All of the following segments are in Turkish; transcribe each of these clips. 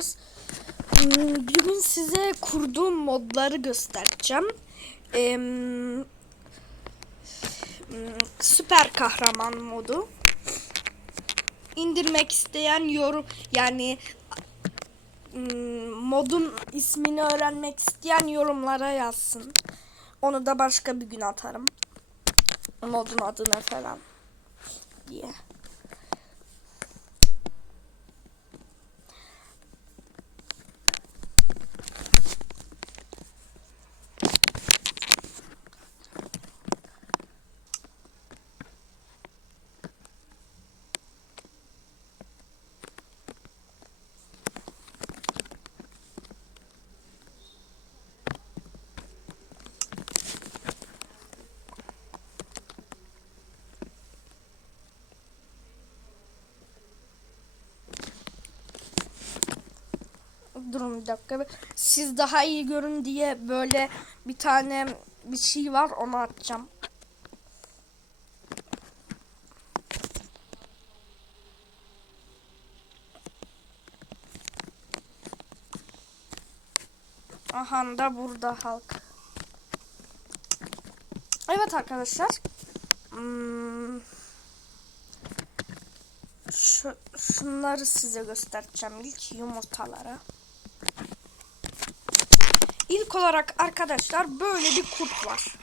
başlıyoruz. Hmm, Bugün size kurduğum modları göstereceğim. Hmm, süper kahraman modu. İndirmek isteyen yorum yani hmm, modun ismini öğrenmek isteyen yorumlara yazsın. Onu da başka bir gün atarım. Modun adını falan diye. Durun bir dakika. Siz daha iyi görün diye böyle bir tane bir şey var onu atacağım. Aha da burada halk. Evet arkadaşlar. Hmm. Şu, şunları size göstereceğim ilk yumurtaları. İlk olarak arkadaşlar böyle bir kurt var.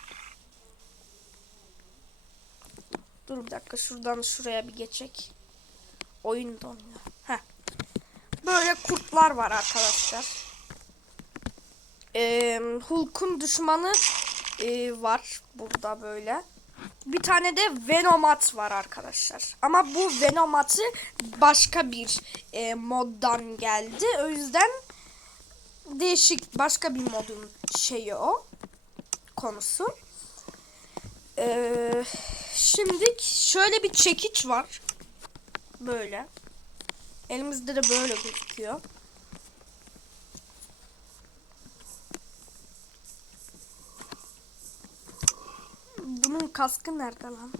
Dur bir dakika şuradan şuraya bir geçecek. Oyun donuyor. Heh. Böyle kurtlar var arkadaşlar. Ee, Hulk'un düşmanı e, var burada böyle. Bir tane de Venomat var arkadaşlar. Ama bu Venomat'ı başka bir e, moddan geldi. O yüzden değişik başka bir modun şeyi o konusu. Ee, şimdi şöyle bir çekiç var. Böyle. Elimizde de böyle gözüküyor. Bunun kaskı nerede lan?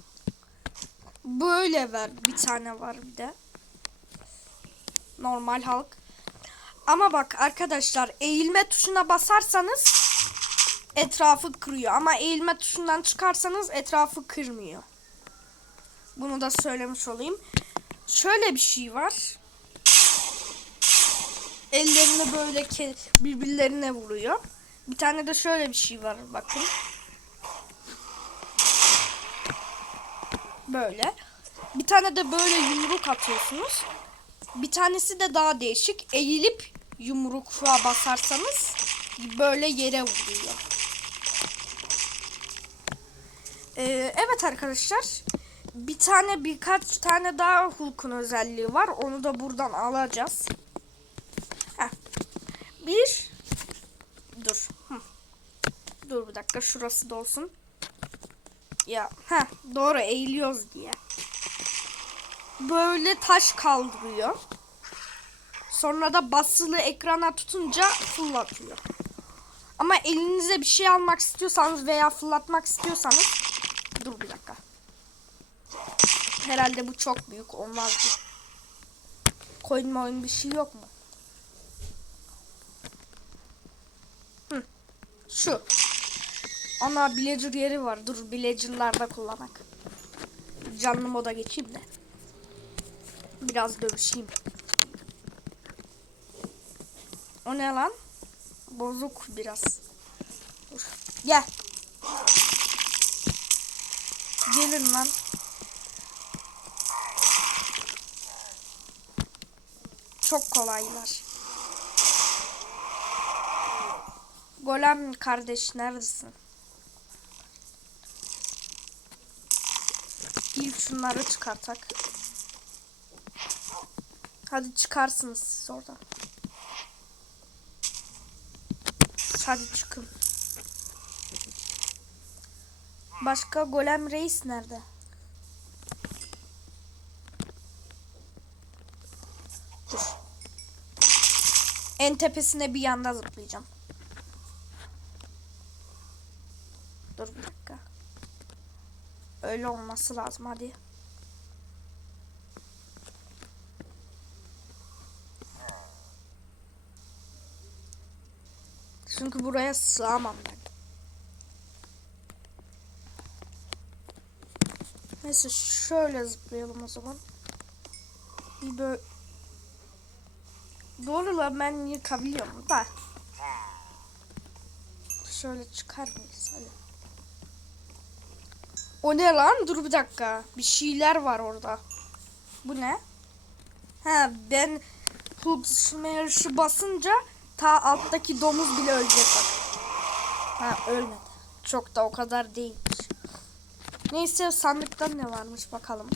Böyle var. Bir tane var bir de. Normal halk. Ama bak arkadaşlar eğilme tuşuna basarsanız etrafı kırıyor. Ama eğilme tuşundan çıkarsanız etrafı kırmıyor. Bunu da söylemiş olayım. Şöyle bir şey var. Ellerini böyle birbirlerine vuruyor. Bir tane de şöyle bir şey var bakın. Böyle. Bir tane de böyle yumruk atıyorsunuz. Bir tanesi de daha değişik. Eğilip yumrukla basarsanız böyle yere vuruyor. Ee, evet arkadaşlar. Bir tane birkaç tane daha Hulk'un özelliği var. Onu da buradan alacağız. Heh. Bir. Dur. Hı. Dur bir dakika şurası da olsun. Ya ha doğru eğiliyoruz diye. Böyle taş kaldırıyor. Sonra da basılı ekrana tutunca fırlatıyor. Ama elinize bir şey almak istiyorsanız veya fırlatmak istiyorsanız dur bir dakika. Herhalde bu çok büyük olmaz. Coin oyun bir şey yok mu? Hı. Şu. Ana villager yeri var. Dur villager'larda kullanak. Canlı moda geçeyim de. Biraz dövüşeyim. O ne lan? Bozuk biraz. Dur. Gel. Gelin lan. Çok kolaylar. Golem kardeş neredesin? İlk şunları çıkartak. Hadi çıkarsınız siz oradan. Hadi çıkın. Başka golem reis nerede? Dur. En tepesine bir yanda zıplayacağım. Dur bir dakika. Öyle olması lazım hadi. Çünkü buraya sığamam ben. Neyse şöyle zıplayalım o zaman. Bir böyle... Doğru lan ben yıkabiliyorum da. Şöyle çıkar mıyız? Hadi. O ne lan? Dur bir dakika. Bir şeyler var orada. Bu ne? Ha ben Hulk Smasher'ı basınca ta alttaki domuz bile ölecek bak. Ha ölmedi. Çok da o kadar değilmiş. Neyse sandıkta ne varmış bakalım.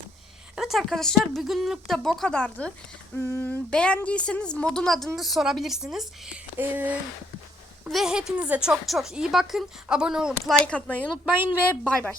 Evet arkadaşlar bugünlük de bu kadardı. Hmm, beğendiyseniz modun adını sorabilirsiniz. Ee, ve hepinize çok çok iyi bakın. Abone olup like atmayı unutmayın ve bay bay.